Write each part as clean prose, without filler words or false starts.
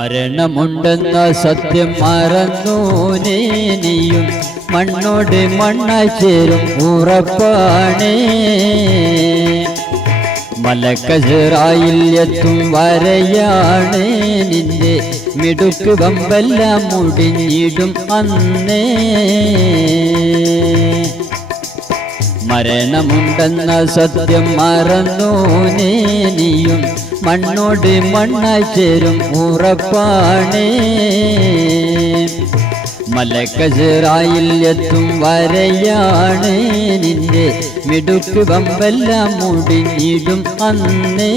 മരണമുണ്ടെന്ന സത്യം മറന്നു നീയും മണ്ണോട് മണ്ണായി ചേരും ഉറപ്പാണേ. മലക്കജറായിൽ എത്തും വരെയാണ് നിന്റെ മിടുക്ക് വമ്പെല്ലാം മുടിഞ്ഞിടും അന്നേ. മരണമുണ്ടെന്ന സത്യം മറന്നു നീയും മണ്ണോട് മണ്ണായി ചേരും ഉറപ്പാണേ. മലക്കജറായിൽ എത്തും വരെയാണ് നിന്റെ മിടുക്ക് വമ്പെല്ലാം മുടിഞ്ഞിടും അന്നേ.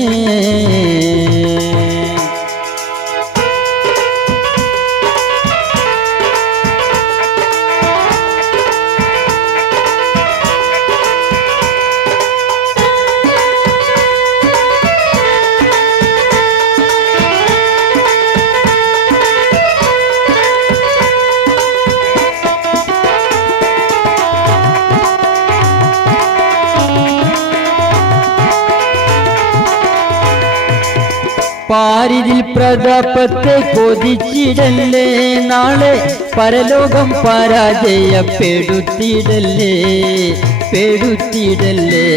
പാരിതിൽ പ്രതാപത്തെ കൊതിച്ചിടല്ലേ, നാളെ പരലോകം പരാജയപ്പെടുത്തിയിടല്ലേ, പെടുത്തിയിടല്ലേ.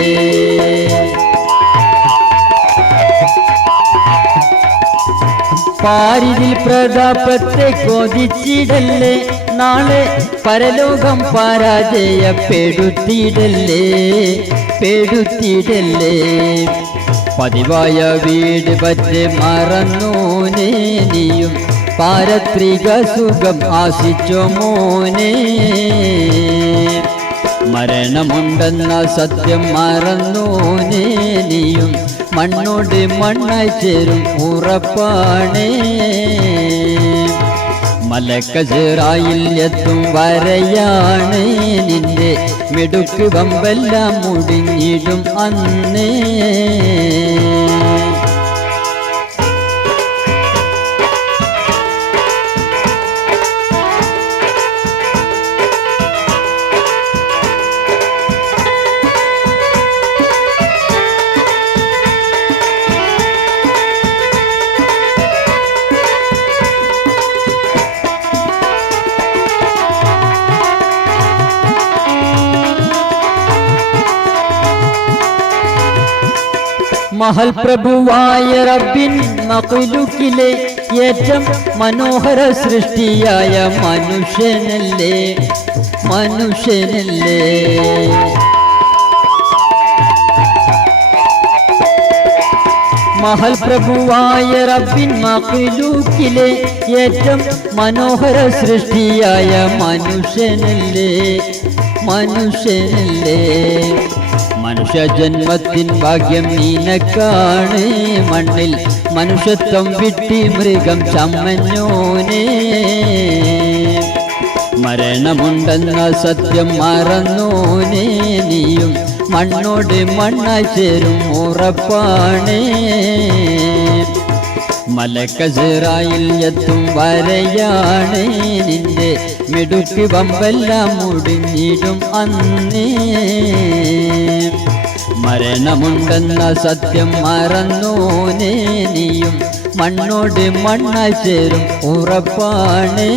പാരിതിൽ പ്രതാപത്തെ കൊതിച്ചിടല്ലേ, നാളെ പരലോകം പരാജയപ്പെടുത്തിയിടല്ലേ, പെടുത്തിയിടല്ലേ. പതിവായ വീട് പറ്റി മറന്നു നീയും പാരത്രിക സുഖം ആശിച്ചോ മോനെ. മരണമുണ്ടെന്ന സത്യം മറന്നു നീയും മണ്ണോട് മണ്ണായി ചേരും ഉറപ്പാണേ. മലക്കജറായിൽ എത്തും വരെയാണ് നിന്റെ മിടുക്ക് വമ്പെല്ലാം മുടിഞ്ഞിടും അന്നേ. മഹൽ പ്രഭുവായ റബ്ബിൻ മഖ്ലൂക്കിലെ ഏറ്റവും മനോഹര സൃഷ്ടിയായ മനുഷ്യനല്ലേ, മനുഷ്യനല്ലേ. മഹൽ പ്രഭുവായ റബ്ബിൻ മഖ്ലൂക്കിലെ ഏറ്റവും മനോഹര സൃഷ്ടിയായ മനുഷ്യനല്ലേ, മനുഷ്യനല്ലേ. മനുഷ്യ ജന്മത്തിൻ ഭാഗ്യം നിനക്കാണ്, മണ്ണിൽ മനുഷ്യത്വം വിട്ടി മൃഗം ചമ്മഞ്ഞോനെ. മരണമുണ്ടെന്ന സത്യം മറന്നു നീയും മണ്ണോട് മണ്ണായി ചേരും ഉറപ്പാണേ. മലക്കജറായിൽ എത്തും വരെയാണ് നിന്റെ മിടുക്ക് വമ്പെല്ലാം മുടിഞ്ഞിടും അന്നേ. മരണമുണ്ടെന്ന സത്യം മറന്നു നീയും മണ്ണോട് മണ്ണായി ചേരും ഉറപ്പാണേ.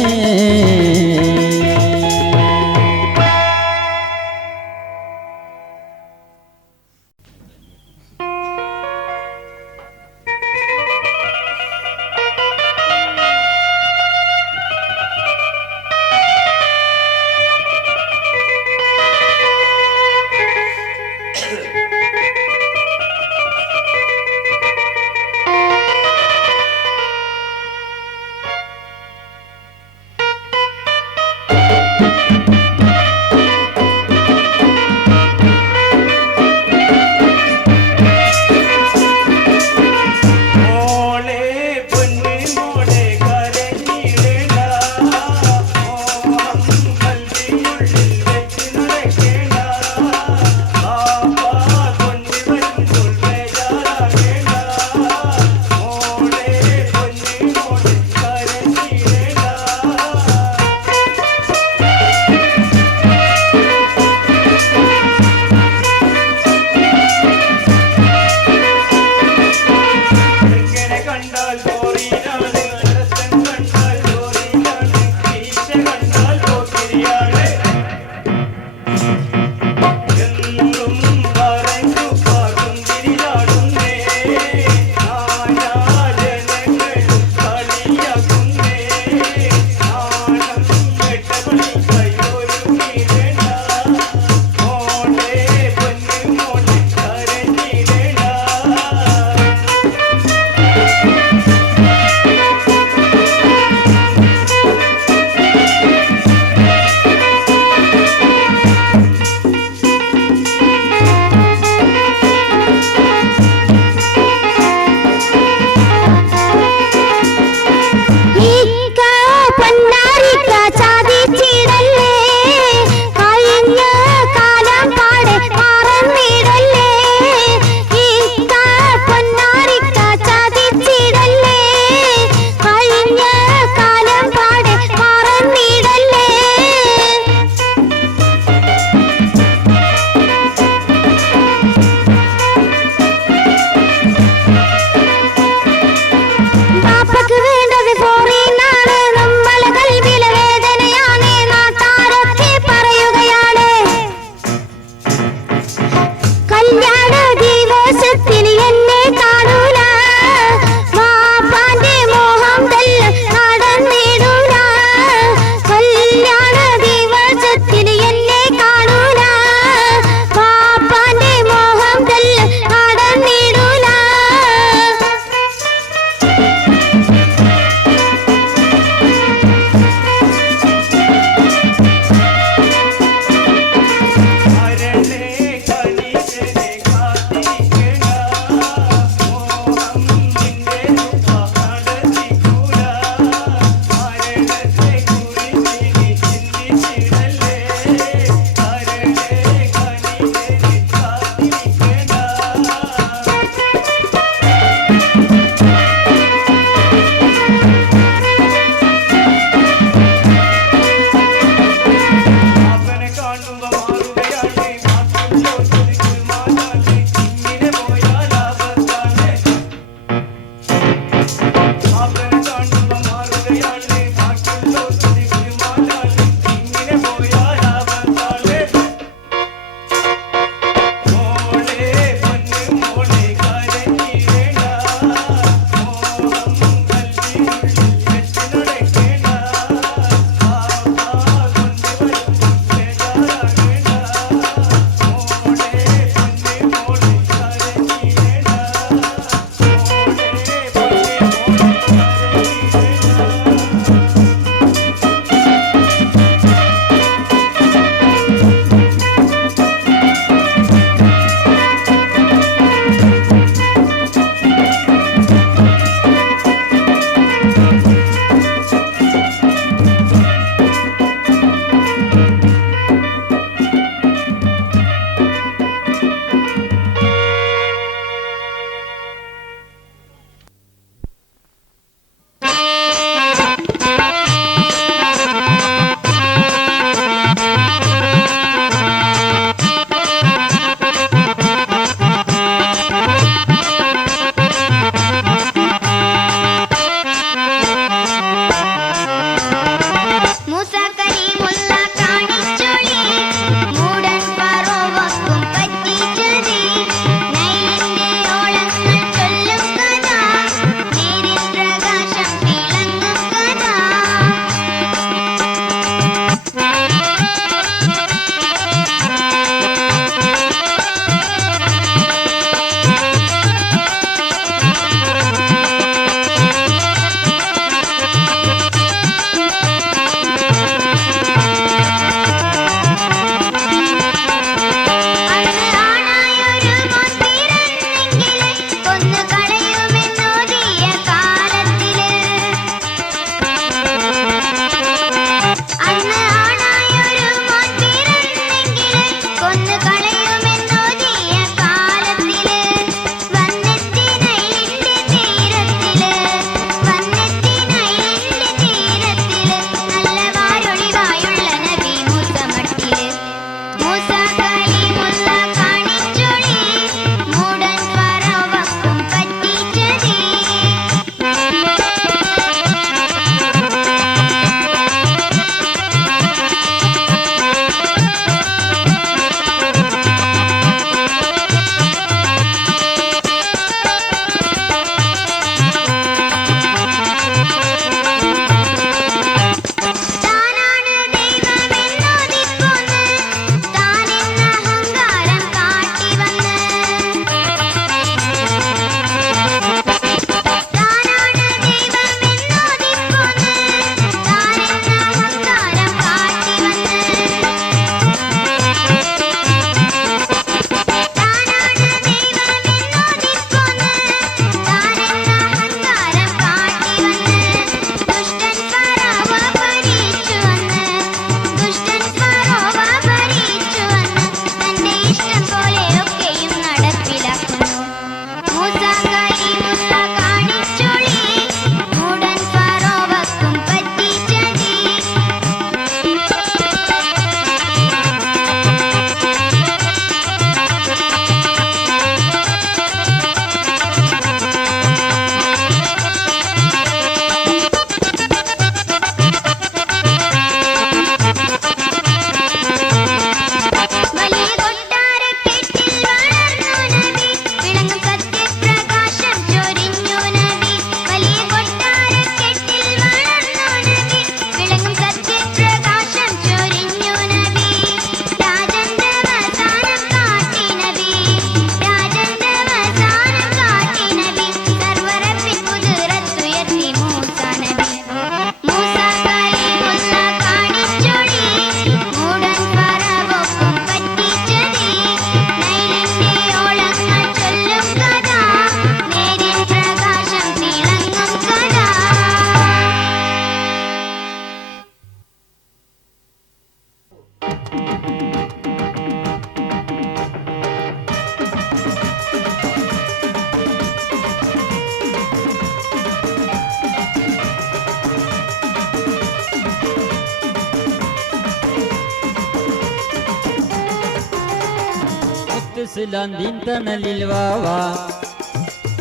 മുത്തുസിലാന്തിൻ തണലിൽ വാവാ,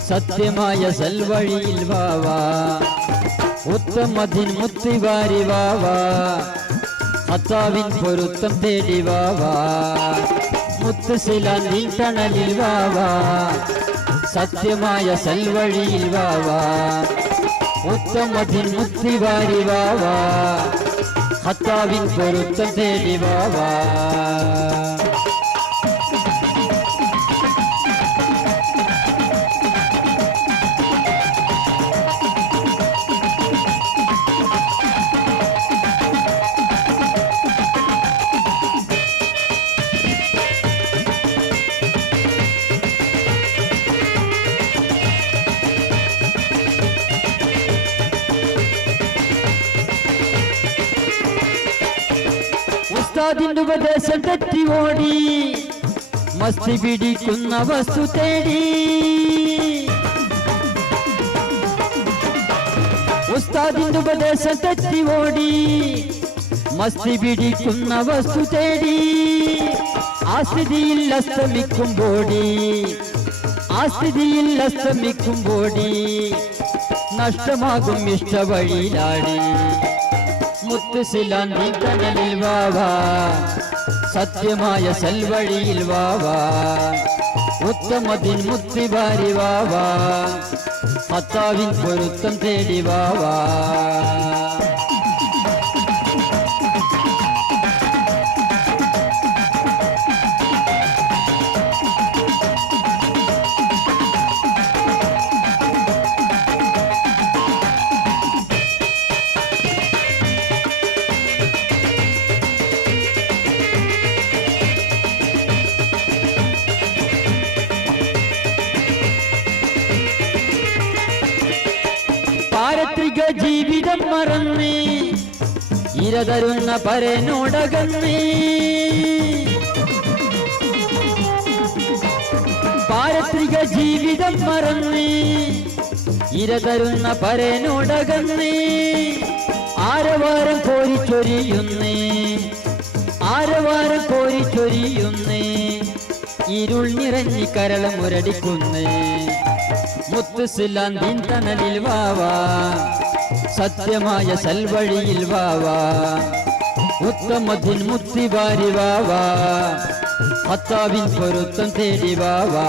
സത്യമായ സൽവഴിയിൽ വാവാ, ഉത്തമതിൻ മുത്തിവാരി വാവാ, അത്താവിൻ പൊരുത്തം തേടി വാവാ. മുത്തുസിലാന്തിൻ തണലിൽ വാവാ, സത്യമായ സൽവഴിയിൽ വാവാ, ഉത്തമതിൻ മുത്തിവാരി വാവാ, അത്താവിൻ പൊരുത്തം തേടി വാവാ. ഉസ്താദിന്റെ ഉപദേശം തെറ്റി ഓടി, മസ്തി പിടിക്കുന്ന വസ്തു തേടി. ഉസ്താദിന്റെ ഉപദേശം തെറ്റി ഓടി, മസ്തി പിടിക്കുന്ന വസ്തു തേടി. ആ സ്ഥിതിയിൽ അസ്തമിക്കുമ്പോടി, ആ സ്ഥിതിയിൽ അസ്തമിക്കുമ്പോടി, നഷ്ടമാകും ഇഷ്ടവഴിയിലാടി. മുത്തുസിലാന്തിൻ തണലിൽ വാവാ, സത്യമായ സൽവഴിയിൽ വാവാ, ഉത്തമതിൻ മുത്തിവാരി വാവാ, അത്താവിൻ പൊരുത്തം തേടി വാവാ. പാരത്രിക ജീവിതം മറന്ന് ഇരതരുന്ന പരനോടകന്ന്, പാരത്രിക ജീവിതം മറന്ന് ഇരതരുന്ന പരനോടകന്ന്, ആരവാരം കോരിച്ചൊരിയുന്നേ, ആരവാരം കോരിച്ചൊരിയുന്നേ, ഇരുൾ നിറഞ്ഞി കരളം മുരടിക്കുന്നേ. മുത്തുസിലാന്തിൻ തണലിൽ വാവാ, സത്യമായ സൽവഴിയിൽ വാവാ, ഉത്തമതിൻ മുത്തിവാരി വാവാ, അത്താവിൻ പൊരുത്തം തേടി വാവാ.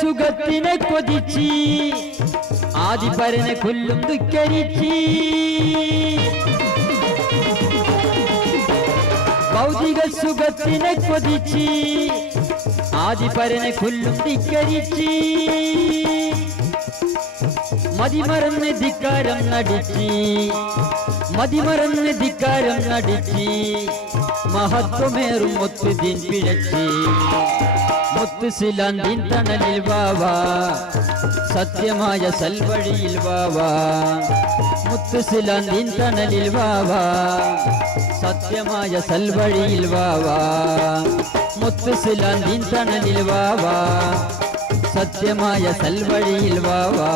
സുഖത്തിനെ കൊതിച്ച് ആദിപരനെ കൊല്ലും ധിക്കരിച്ച്, ഭൗതിക സുഖത്തിനെ കൊതിച്ച് ആദിപരനെ കൊല്ലും ധിക്കരിച്ച്, മതിമറന്ന് ധിക്കാരം നടിച്ച്, മതിമറന്ന് ധിക്കാരം നടിച്ച്, മഹത്വമേറും മുത്തുദീൻ പിഴച്ച്. മുത്തുസിലാന്തിൻ തണലിൽ വാവാ, സത്യമായ സൽവഴിയിൽ വാവാ, മുത്തുസിലാന്തിൻ തണലിൽ വാവാ, സത്യമായ സൽവഴിയിൽ വാവാ, മുത്തുസിലാന്തിൻ തണലിൽ വാവാ, സത്യമായ സൽവഴിയിൽ വാവാ,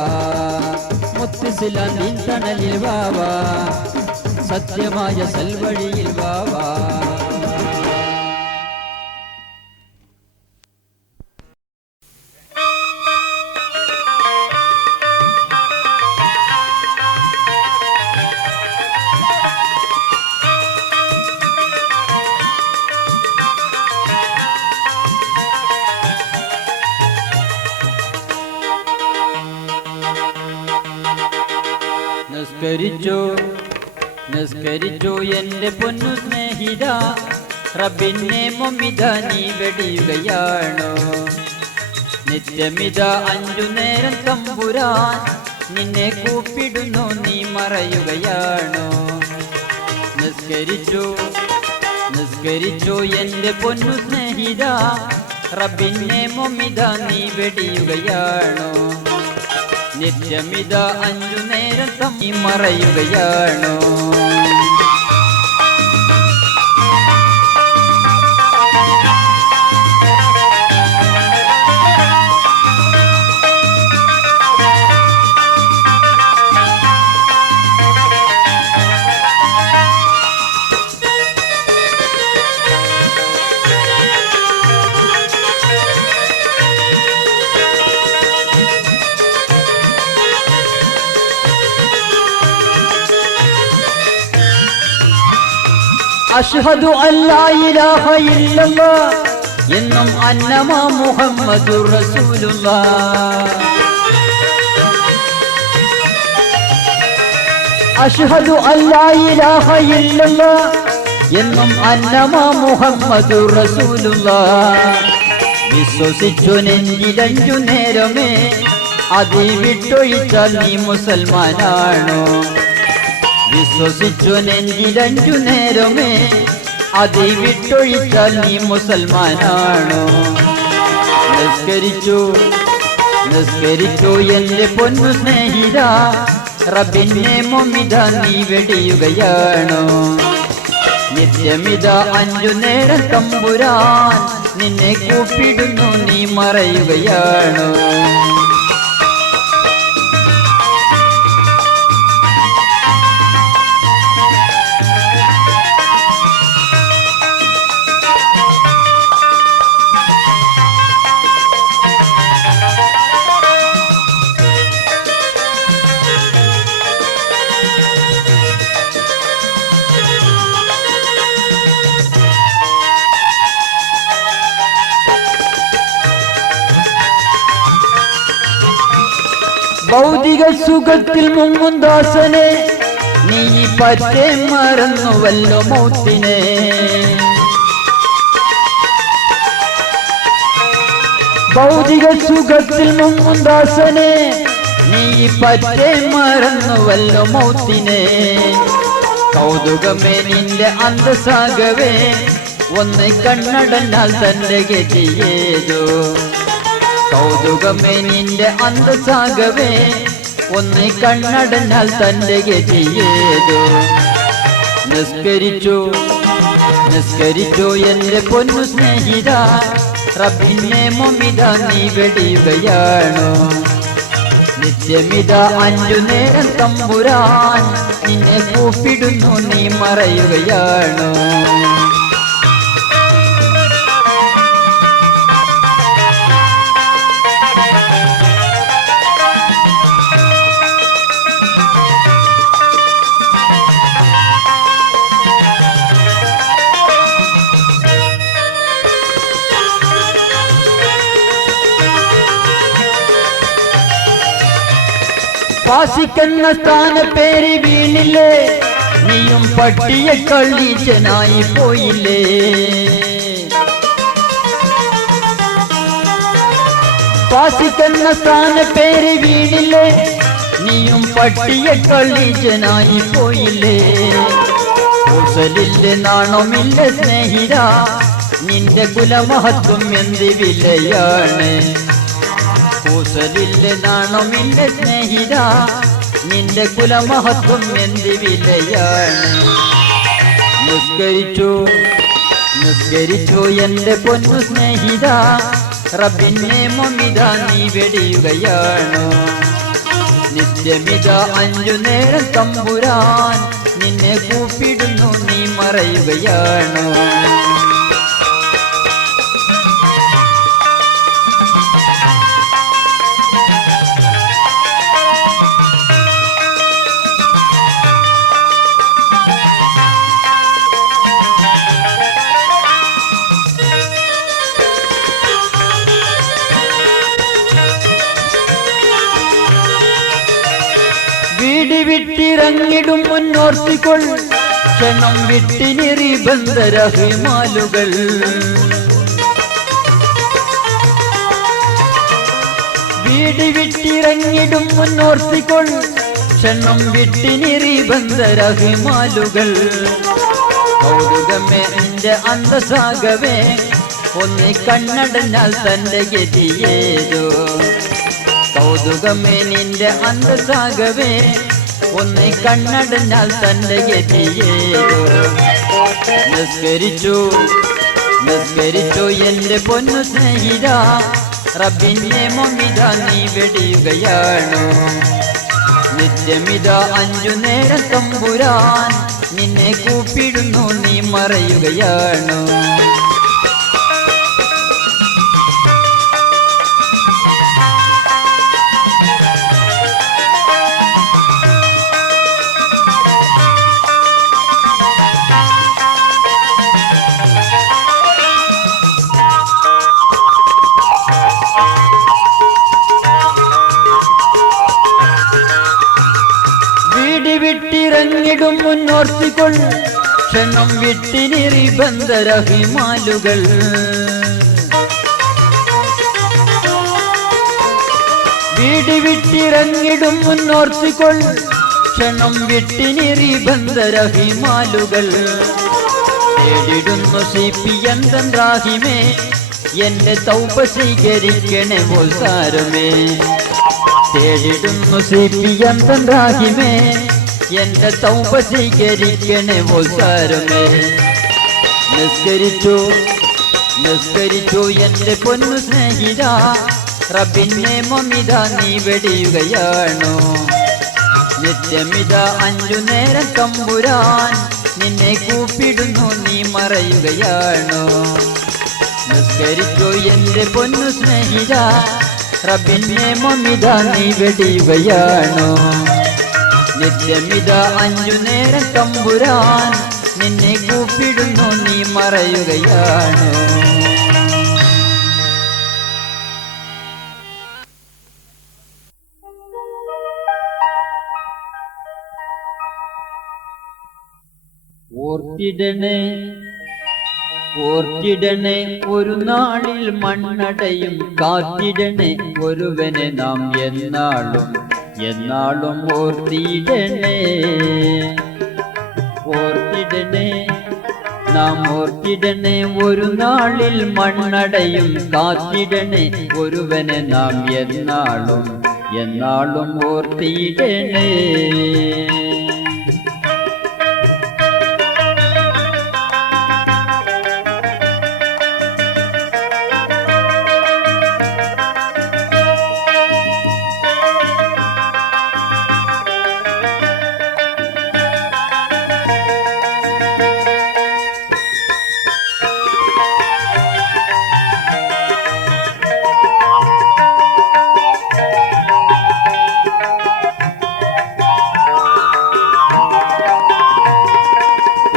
മുത്തുസിലാന്തിൻ തണലിൽ വാവാ, സത്യമായ സൽവഴിയിൽ വാവാ. നിസ്കരിച്ചോ നിസ്കരിച്ചോ എന്റെ പൊന്നു സ്നേഹിത, റബ്ബിനെ മുമ്മിത നീ വെടിയുകയാണോ? നിത്യമിത 5 നേരം തമ്പുരാൻ നിന്നെ കൂപ്പിടുന്നു, നീ മറയുകയാണോ? നിസ്കരിച്ചോ നിസ്കരിച്ചോ എന്റെ പൊന്നു സ്നേഹിത, റബ്ബിനെ മുമിത നീ വെടിയുകയാണോ? നിത്യമിത 5 നേരം തമ്മി മറയുകയാണോ? അഷ്ഹദു അല്ലാ ഇലാഹ ഇല്ലല്ലാഹ് എന്നും അന്നമാ മുഹമ്മദുർ റസൂലുള്ളാഹ്. അഷ്ഹദു അല്ലാ ഇലാഹ ഇല്ലല്ലാഹ് എന്നും അന്നമാ മുഹമ്മദുർ റസൂലുള്ളാഹ്. വിശ്വസിച്ചു നെഞ്ചിലഞ്ചു നേരമേ അതി വിട്ടൊഴിച്ചാൽ നീ മുസൽമാനാണോ? വിശ്വസിച്ചു നെഞ്ചിലഞ്ചു നേരമേ അതി വിട്ടൊഴിച്ചാൽ നീ മുസൽമാനാണോ? നിസ്കരിച്ചു എന്റെ പൊന്നു സ്നേഹിത, റബ്ബിനെ മുമിത നീ വെടിയുകയാണോ? നിത്യമിത 5 നേരം തമ്പുരാൻ നിന്നെ കൂപ്പിടുന്നു, നീ മറയുകയാണോ? ഭൗതിക സുഖത്തിൽ മുങ്ങും ദാസനെ നീ പറ്റേ മറന്നുവല്ലോ മൗത്തിനെ. ഭൗതിക സുഖത്തിൽ മുങ്ങും ദാസനെ നീ പറ്റേ മറന്നുവല്ലോ മൗത്തിനെ. കൗതുകമേ നിന്റെ അന്തസാകവേ ഒന്ന് കണ്ണടഞ്ഞാൽ തന്റെ ഗതിയേതോ. കൗതുകമേ നിന്റെ അന്തസാകവേ ഒന്ന് കണ്ണടഞ്ഞാൽ തന്റെ ഗതിയേതോ. നിസ്കരിച്ചു എന്റെ പൊന്നു സ്നേഹിത, റബ്ബിനെ മുമിത നീ വെടിയുകയാണോ? നിത്യമിത 5 നേരം തമ്പുരാൻ നിന്നെ കൂപ്പിടുന്നു, നീ മറയുകയാണോ? ഫാസിക്കെന്ന സ്ഥാനപ്പേര് വീണില്ലേ, നീയും പട്ടിയെ കള്ളീച്ചനായി പോയില്ലേ. ഫാസിക്കെന്ന സ്ഥാനപ്പേര് വീണില്ലേ, നീയും പട്ടിയെ കള്ളീച്ചനായി പോയില്ലേ. കൂസലില്ല നാണമില്ല സ്നേഹിത, നിന്റെ കുലമഹത്വം എന്ത് വിലയാണ്. കൂസലില്ല നാണമില്ല സ്നേഹിത, നിന്റെ കുലമഹത്വം എന്ത് വിലയാണ്. നിസ്കരിച്ചു എന്റെ പൊന്നു സ്നേഹിത, റബ്ബിനെ മുമിത നീ വെടിയുകയാണോ? നിത്യമിത 5 നേരം തമ്പുരാൻ നിന്നെ കൂപ്പിടുന്നു, നീ മറയുകയാണോ? വീടി വിട്ടിറങ്ങിടും മുന്നോർത്തിക്കൊൾ, ക്ഷണം വിട്ടിനിറി ബന്ധരഹിമാലുകൾ. വീടി വിട്ടിറങ്ങിടും മുന്നോർത്തിക്കൊൾ, ക്ഷണം വിട്ടിനിറി ബന്ധരഹിമാലുകൾ. കൗതുകമേ നിന്റെ അന്തസാകവേ ഒന്ന് കണ്ണടഞ്ഞാൽ തന്റെ ഗതിയേതോ കൗതുകമേ നിന്റെ അന്തസാകവേ ഒന്ന് കണ്ണടഞ്ഞാൽ തന്റെ ഗതിയേതോ നിസ്കരിച്ചു നിസ്കരിച്ചു എന്റെ പൊന്നു സ്നേഹിത റബ്ബിന്റെ മൊമിത നീ വെടിയുകയാണോ നിത്യമിത 5 നേരം തമ്പുരാൻ നിന്നെ കൂപ്പിടുന്നു നീ മറയുകയാണോ വിട്ടിറങ്ങിടും മുന്നോർത്തിക്കൊൾ ക്ഷണം വിട്ടിനിറി ബന്ധരഹിമാലുകൾ വീട് വിട്ടിറങ്ങിടും മുന്നോർത്തിക്കൊൾ ക്ഷണം വിട്ടിനിറി ബന്ധരഹിമാലുകൾ തേടിടുന്നു സിപിയന്തൻ റാഹിമേ എന്റെ തൗബ സ്വീകരിക്കണേ മോസാരമേ തേടിടുന്നു സിപിയന്തൻ റാഹിമേ എന്റെ തൗബ സ്വീകരിക്കണേ മോസാരമേ നിസ്കരിച്ചു നിസ്കരിച്ചു എന്റെ പൊന്നു സ്നേഹിത റബ്ബിന്റെ മൊമിത നീ വെടിയുകയാണോ നിത്യമിത 5 നേരം തമ്പുരാൻ നിന്നെ കൂപ്പിടുന്നു നീ മറയുകയാണോ നിസ്കരിച്ചു എന്റെ പൊന്നു സ്നേഹിത റബ്ബിന്റെ മൊമിത നീ വെടിയുകയാണോ നിത്യമിത 5 നേരം തമ്പുരാൻ നിന്നെ കൂപ്പിടുന്നു നീ മറയുകയാണോ ഓർത്തിടണേ ഓർത്തിടണേ ഒരു നാളിൽ മണ്ണടയും കാത്തിടണേ ഒരുവനെ നാം എന്നാളും എന്നാളും ഓർത്തിടണേ ഓർത്തിടണേ നാം ഓർത്തിടണേ ഒരു നാളിൽ മണ്ണടയും കാത്തിടണേ ഒരുവനെ നാം എന്നാളും എന്നാളും ഓർത്തിടണേ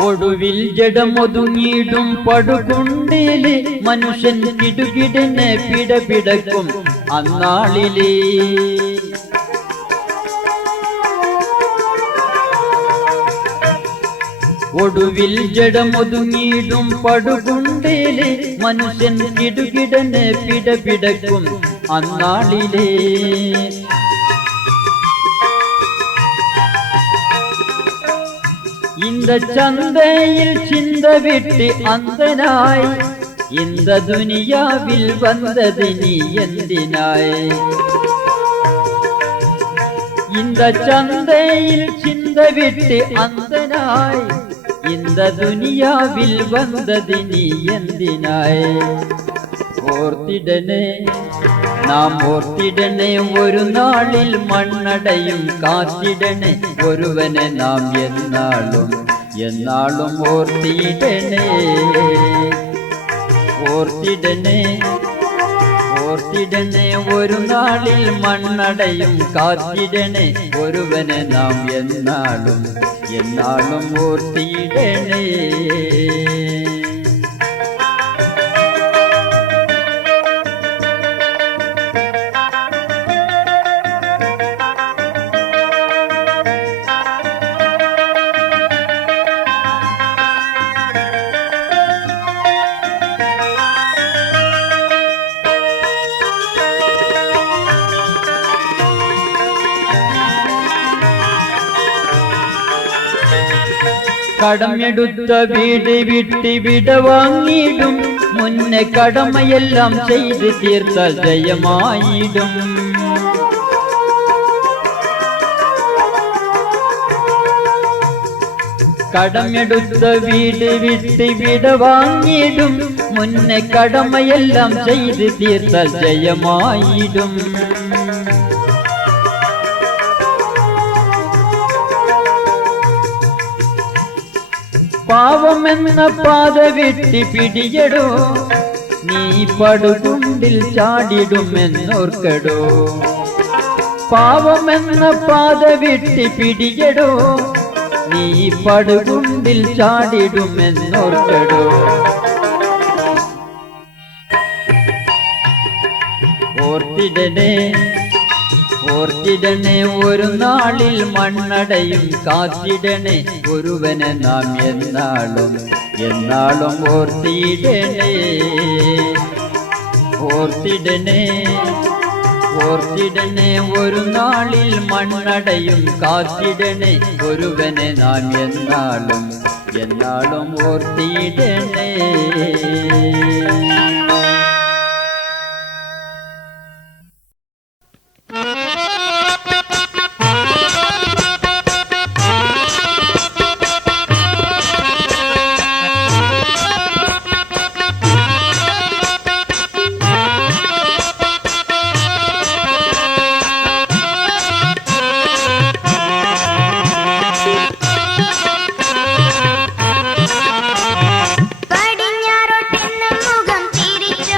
ഒടുവിൽ ജഡമൊതുങ്ങിയിടും പടുകുണ്ടില് മനുഷ്യൻ കിടുകിടനെ പിടപിടക്കും അന്നാളിലേ ഒടുവിൽ ജഡമൊതുങ്ങിയിടും പടുകുണ്ടില് മനുഷ്യൻ കിടുകിടനെ പിടപിടക്കും അന്നാളിലേ இந்த சந்தையில் சிந்த விட்டு அந்தனாய் இந்த துனியாவில் வந்தது நீ எந்தினாய் இந்த சந்தையில் சிந்த விட்டு அந்தனாய் இந்த துனியாவில் வந்தது நீ எந்தினாய் ഓർത്തിടണേ നാം ഓർത്തിടണേ ഒരു നാളിൽ മണ്ണടയും കാത്തിടണേ ഒരുവനെ നാം എന്നാളും എന്നാളും ഓർത്തിടണേ ഓർത്തിടണേ ഓർത്തിടണേ ഒരു നാളിൽ മണ്ണടയും കാത്തിടണേ ഒരുവനെ നാം എന്നാളും എന്നാളും ഓർത്തിടണേ കടമെടുത്ത വീട് വിട്ട് വിട വാങ്ങിയിടും മുന്നേ കടമയെല്ലാം ചെയ്ത് തീർത്താൽ ജയമായിടും. കടമെടുത്ത വീട് വിട്ട് വിട വാങ്ങിയിടും മുന്നേ കടമയെല്ലാം ചെയ്ത് തീർത്താൽ ജയമായിടും. പാവമെന്ന പാത വിട്ട് പിടിയടോ നീ പടുകുണ്ടിൽ ചാടിടുമെന്നോർക്കടോ. പാവമെന്ന പാത വിട്ട് പിടിയടോ നീ പടുകുണ്ടിൽ ചാടിടുമെന്നോർക്കടോ. ഓർത്തിടണേ ഓർത്തിടണേ ഒരു നാളിൽ മണ്ണടയും കാത്തിടണേ ഒരുവനെ നാം എന്നാളും എന്നാളും ഓർത്തിടണേ. ഓർത്തിടണേ ഓർത്തിടണേ ഒരു നാളിൽ മണ്ണടയും കാത്തിടണേ ഒരുവനെ നാം എന്നാളും എന്നാളും ഓർത്തിടണേ. പടിഞ്ഞാറോട്ടെന്നും മുഖം തിരിച്ചോ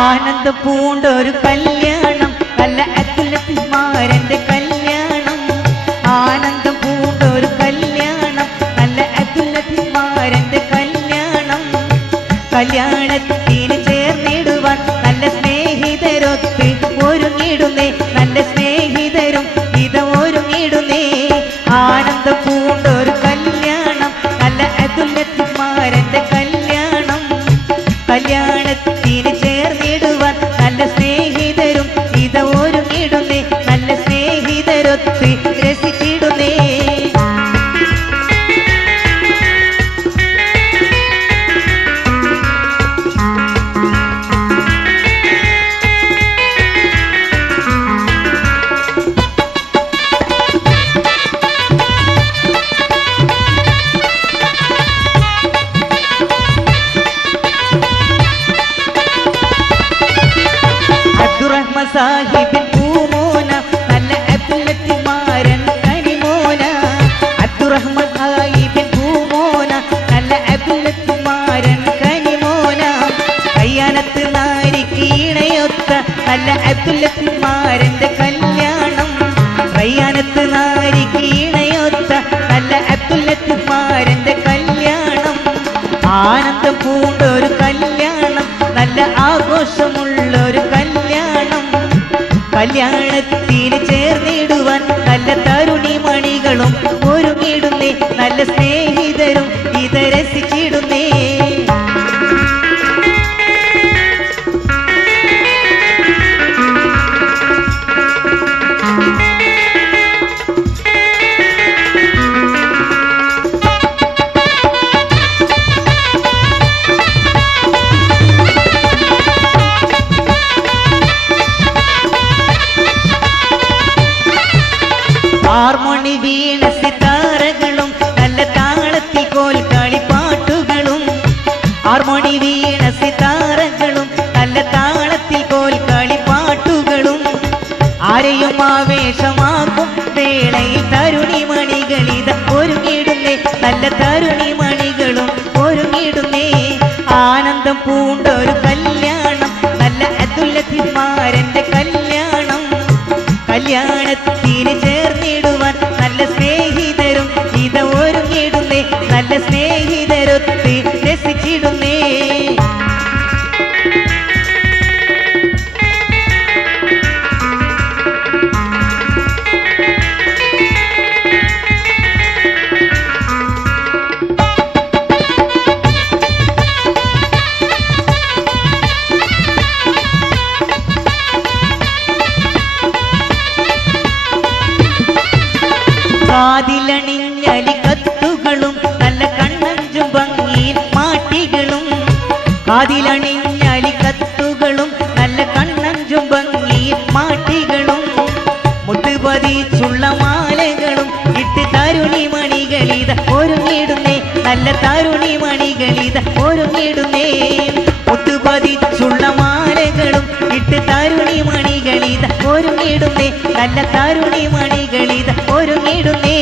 ആനന്ദം പൂണ്ടൊരു കല്യാണം, നല്ല അത്ലറ്റിമാരന്റെ കല്യാണം. ആനന്ദം പൂണ്ടൊരു കല്യാണം, നല്ല അത്ലറ്റിമാരന്റെ കല്യാണം. കല്യാണത്തിന് ചേർന്നിടുവാൻ നല്ല സ്നേഹിതരൊത്ത് ഒരുങ്ങിടുന്നേ, നല്ല സ്നേഹിതരും ഇത് ഒരുങ്ങിടുന്നേ. ആനന്ദം പൂണ്ടൊരു കല്യാണം, നല്ല അത്ലറ്റിമാരന്റെ കല്യാണം. കല്യാണത്തിന് ചേർന്നിടുവാൻ നല്ല സ്നേഹിതരും ഇത് ഒരുങ്ങിടുന്നേ, നല്ല സ്നേഹിതരൊത്ത് രസിച്ചിടുന്നേ. നല്ല അബ്ദുൽ ലത്തീഫ്മാരന്റെ കല്യാണം റയ്യാനത്ത് നാരിക്ക് ഇണയൊത്ത നല്ല അബ്ദുൽ ലത്തീഫ്മാരന്റെ കല്യാണം ആനന്ദം പൂണ്ടൊരു കല്യാണം നല്ല ആഘോഷമുള്ളൊരു കല്യാണം കല്യാണത്തിന് ചേർന്നിടുവാൻ നല്ല തരുണി മണികളും ഒരുങ്ങിടുന്നേ നല്ല സ്നേഹിതരും ഇത് രസിച്ചിടുന്നേ ഹാർമോണി വീണ സിതാരകളും നല്ല താളത്തിൽ കോൽക്കളിപ്പാട്ടുകളും ഹാർമോണി വീണ സിതാരകളും നല്ല താളത്തിൽ കോൽക്കളിപ്പാട്ടുകളും ആരെയും ആവേശമാക്കും വേളയിൽ തരുണിമണികളിത് ഒരുങ്ങിടുന്നേ നല്ല തരുണിമണികളും ഒരുങ്ങിടുന്നേ ആനന്ദം പൂണ്ടൊരു കല്യാണം നല്ല അബ്ദുൽ ലത്തീഫ്മാരന്റെ കല്യാണം കല്യാണത്തിന് ചേർന്നിടുവാൻ നല്ല സ്നേഹിതരും ഇത് ഒരുങ്ങിടുന്നേ നല്ല സ്നേഹിതരൊത്ത് രസിച്ചിടുന്നേ കാതിലണിഞ്ഞലി കത്തുകളും നല്ല കണ്ണഞ്ചും ഭംഗിയിൽ മാട്ടികളും കാതിലണിഞ്ഞലി കത്തുകളും നല്ല കണ്ണഞ്ചും ഭംഗിയിൽ മാട്ടികളും മുട്ടുപതിച്ചുള്ള മാലകളും ഇട്ട് തരുണിമണികളിത് ഒരുങ്ങിടുന്നേ നല്ല തരുണിമണികളിത് ഒരുങ്ങിടുന്നേ മുട്ടുപതിച്ചുള്ള മാലകളും ഇട്ട് തരുണിമണികളിത് ഒരുങ്ങിടുന്നേ നല്ല തരുണിമണികളിത് ഒരുങ്ങിടുന്നേ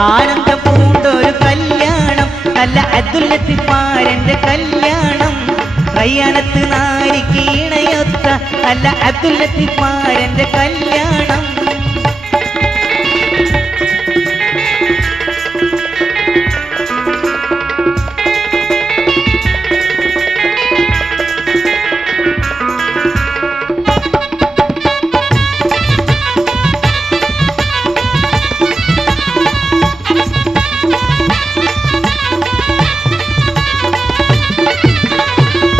ആനന്ദം പൂണ്ടൊരു കല്യാണം നല്ല അബ്ദുൽ ലത്തീഫ്മാരന്റെ കല്യാണം റയ്യാനത്ത് നാരിക്ക് ഇണയൊത്ത നല്ല അബ്ദുൽ ലത്തീഫ്മാരന്റെ കല്യാണം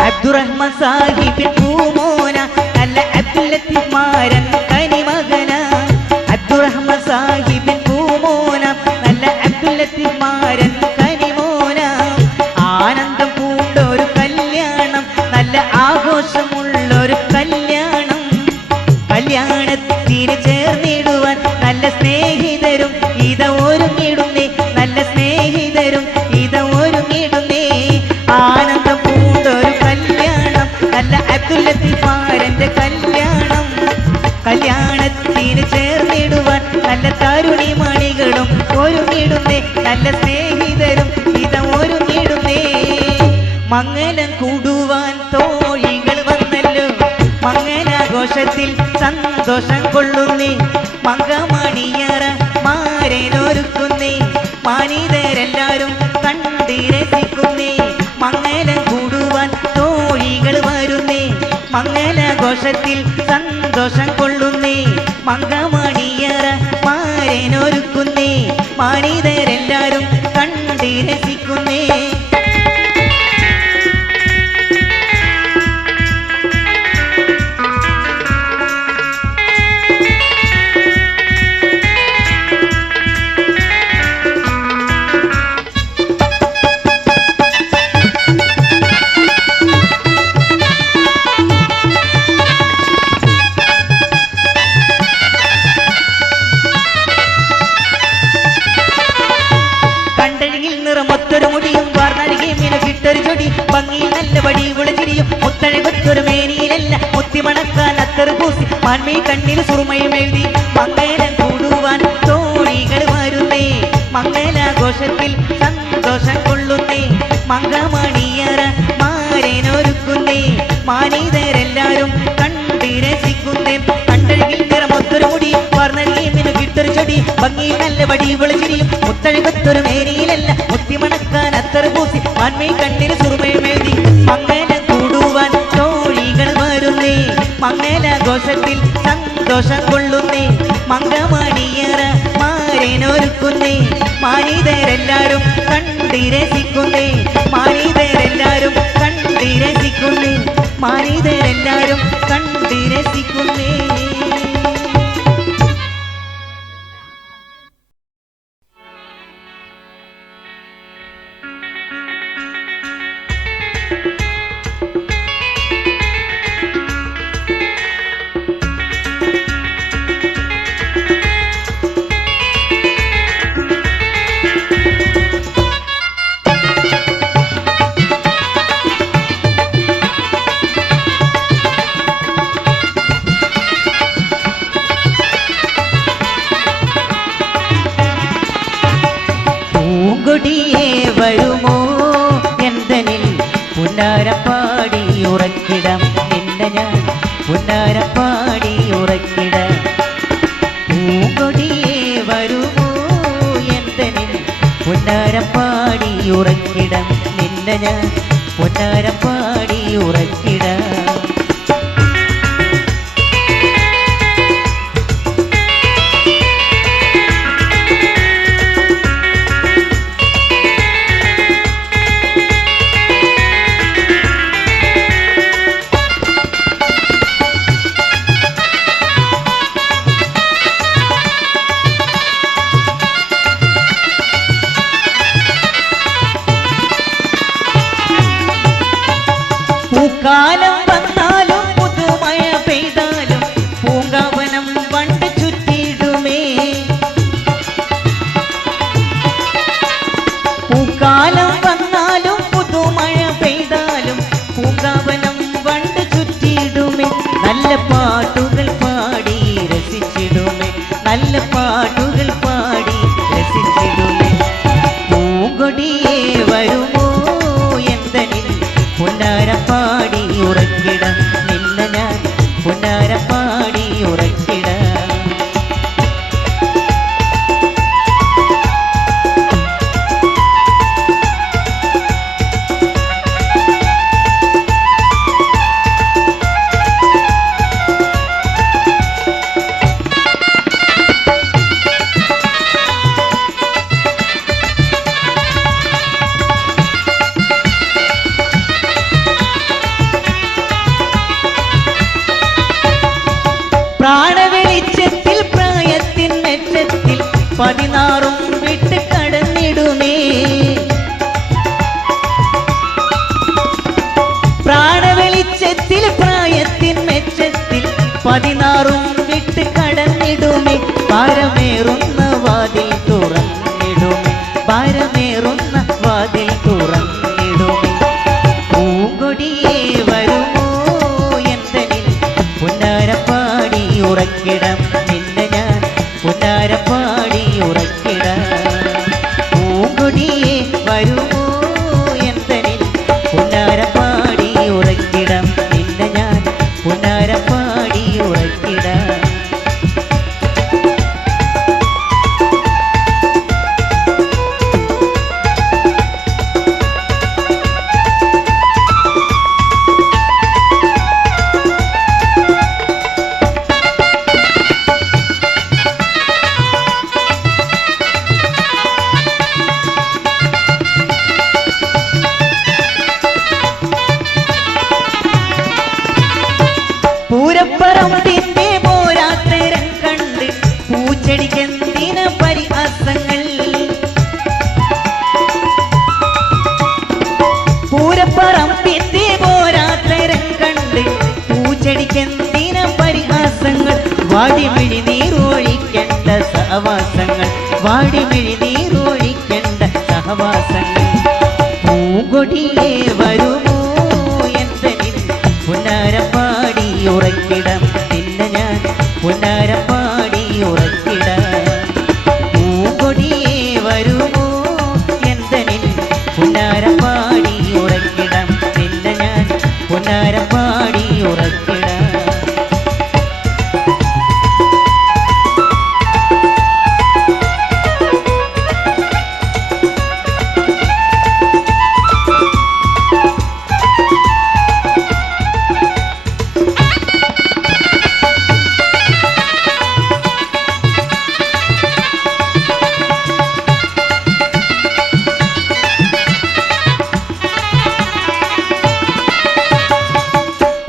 അബ്ദുറഹ്മാൻ സാഹിബിൻ പൂമോന നല്ല അബ്ദുൽ ലത്തീഫ്മാരൻ കനിമകന അബ്ദുറഹ്മാൻ സാഹിബിൻ പൂമോന നല്ല അബ്ദുൽ ലത്തീഫ്മാരൻ കനിമോന ആനന്ദം പൂണ്ടൊരു കല്യാണം നല്ല ആഘോഷമുള്ളൊരു കല്യാണം കല്യാണത്തിന് ചേർന്നിടുവാൻ നല്ല സ്നേഹിതരും ഇത് ഒരുങ്ങിടുന്നേ നല്ല സ്നേഹിതരും ഇത് ഒരുങ്ങിടുന്നേ ആനന്ദം പൂണ്ടൊരു കല്യാണം നല്ല അബ്ദുൽ ലത്തീഫ്മാരന്റെ കല്യാണം കല്യാണത്തിന് ചേർന്നിടുവാൻ നല്ല തരുണിമണികളും ഒരുങ്ങിടുന്നേ നല്ല സ്നേഹിതരും ഇത് ഒരുങ്ങിടുന്നേ മംഗലം കൂടുവാൻ തോഴികൾ വന്നല്ലോ മംഗലാഘോഷത്തിൽ സന്തോഷം കൊള്ളുന്നേ മംഗമണിയറ മാരനൊരുക്കുന്നേ മാനിതരെല്ലാരും കണ്ടിരസിക്കുന്നേ മംഗലം കൂടുവാൻ തോഴികൾ വരുന്നേ മംഗലാഘോഷത്തിൽ സന്തോഷം കൊള്ളുന്നേ മംഗമണിയറ മാരനൊരുക്കുന്നേ മാനിതരെല്ലാരും കണ്ടിരസിക്കുന്നേ നിറമൊത്തൊരു മുടിയും വാർന്നഴകിയും മിനുകിട്ടൊരു ചൊടി ഭംഗിയിൽ നല്ല വടി വിളച്ചിരിയും മുത്തഴകൊത്തൊരു മേനിയിലല്ല മുത്തിമണക്കാൻ അത്തറ് പൂസി മാൻമീ കണ്ണിൽ സുറുമയും എഴുതി മംഗലം കൂടുവാൻ തോഴികൾ വരുന്നേ മംഗലാഘോഷത്തിൽ സന്തോഷം കൊള്ളുന്നേ മംഗമണിയറ മാരനൊരുക്കുന്നേ മാനിതരെല്ലാരും കണ്ടിരസിക്കും ചൊടി ഭംഗിയിൽ നല്ല വടി വിളിച്ചിരിയും മുത്തഴകത്തൊരു മേനിയിലല്ല മുത്തിമണക്കാൻ അത്തർ പൂസി മാൻമേ കണ്ണിന് സുറുമയും എഴുതി മംഗലം കൂടുവാൻ തോഴികൾ വരുന്നേ മംഗലാഘോഷത്തിൽ സന്തോഷം കൊള്ളുന്നേ മംഗമണിയറ മാരനൊരുക്കുന്നേ മാനിതരെല്ലാരും കണ്ടിരസിക്കുന്നേ മാനിതരെല്ലാരും കണ്ടിരസിക്കുന്നേ മാനിതരെല്ലാരും കണ്ടിരസിക്കുന്നേ. പൂങ്കൊടിയേ വരുമോ എന്തനിൽ പുന്നാരപ്പാടി ഉറക്കിടം നിന്നെ ഞാൻ പുന്നാരപ്പാടി ഉറക്കിടം. പൂങ്കൊടിയേ വരുമോ എന്തനിൽ പുന്നാരപ്പാടി ഉറക്കിടം നിന്നെ ഞാൻ പുന്നാരപ്പാടി ഉറക്കിടം. പൂക്കാലം വന്നാലും പുതുമഴ പെയ്താലും പൂങ്കാവനം വണ്ട് ചുറ്റിടുമേ. പൂക്കാലം വന്നാലും പുതുമഴ പെയ്താലും പൂങ്കാവനം വണ്ട് ചുറ്റിടുമേ. നല്ല പാട്ടുകൾ പാടി രസിച്ചിടുമേ നല്ല പാട്ടുകൾ പാടി രസിച്ചിടുമേ. പൂങ്കൊടിയേ വരുമോ എന്തനിൽ പുന്നാരപ്പാടി ഉറക്കിടം നിന്നെ ഞാൻ പുന്നാരപ്പാടി ഉറക്കിടം. പ്രാണവെളിച്ചത്തിൽ പ്രായത്തിൻ മെച്ചത്തിൽ 16 വിട്ട് കടന്നിടുമേ. പ്രാണവെളിച്ചത്തിൽ പ്രായത്തിൻ മെച്ചത്തിൽ 16 വിട്ട് കടന്നിടുമേ. ഭാരമേറുന്ന വാതിൽ തുറന്നിടുമേ ഭാരമേറുന്ന വാതിൽ തുറന്നിടുമേ. പൂങ്കൊടിയേ വരുമോ എന്തനിൽ പുന്നാരപ്പാടി ഉറക്കിടം നിന്നെ ഞാൻ പുന്നാരപ്പാടി ഉറക്കിടം. പൂങ്കൊടിയേ വരുമോ എന്തനിൽ പുന്നാരപ്പാടി ഉറക്കിടം നിന്നെ ഞാൻ പുന്നാരപ്പാടി ഉറക്കിടം. പൂരപ്പറമ്പിന്റെ പോരാത്തരം കണ്ട് പൂച്ചെടിക്കെന്തിന പരിഹാസങ്ങൾ. പൂരപ്പറമ്പിന്റെ പോരാത്തരം കണ്ട് പൂച്ചെടിക്കെന്തിന പരിഹാസങ്ങൾ. വാടിമിഴി നീരൊഴിക്കേണ്ട സഹവാസങ്ങൾ വാടിമിഴി നീരൊഴിക്കേണ്ട സഹവാസങ്ങൾ. പൂങ്കൊടിയേ വരുമോ എന്തനിൽ പുന്നാരപ്പാടി ഉറക്കിടം നിന്നെ ഞാൻ പുന്നാരപ്പാടി ഉറക്കിടം. പൂങ്കൊടിയേ വരുമോ എന്തനിൽ പുന്നാരപ്പാടി ഉറക്കിടം നിന്നെ ഞാൻ പുന്നാരപ്പാടി ഉറക്കിടം.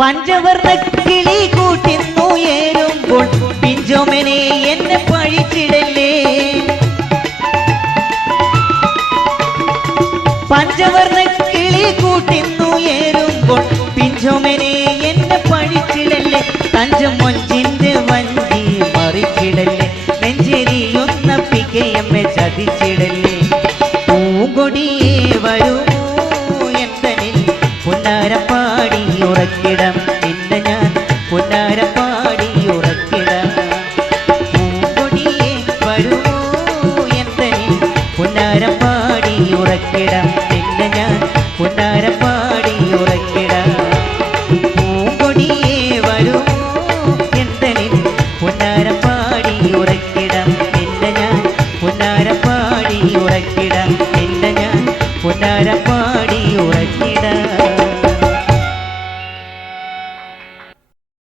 പഞ്ചവർണ്ണ കിളി കൂട്ടിന്നുയരുമ്പോൾ പിഞ്ചോമനെ എന്നെ പഴിച്ചിടല്ലേ. പഞ്ചവർണ്ണ കിളി കൂട്ടിന്നുയരുമ്പോൾ പിഞ്ചോമനെ എന്നെ പഴിച്ചിടല്ലേ. തഞ്ചം മൊഞ്ചിന്റെ വഞ്ചി മറിച്ചിടല്ലേ. നെഞ്ചെരിയുന്ന പികയമ്മ ചതിച്ചിടല്ലേ. പൂങ്കൊടിയേ വരൂ